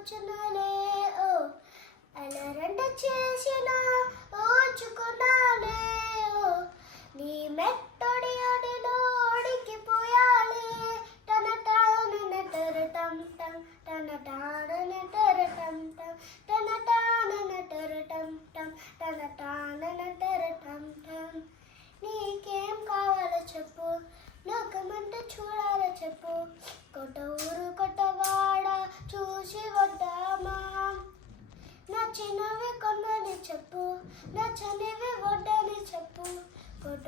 కూర్చున్నాలే ఓ అలరంట చేసిన ఓచుకున్నాలే ఓ నీ మెట్టడి అడిలో ఒడికిపోయాలే టన టాన టరటం టం టన టాన టరటం టం టన టాన టరటం టం టన టాన టరటం టం నీకేం కావాలో చెప్పు లోకమంతా చూడాలో చెప్పు కొట్ట ఊరు కొట్టవాడ చూసి వద్దామా నచ్చినవి కొన్నని చెప్పు నచ్చనివి వడ్డని చెప్పు కొట్ట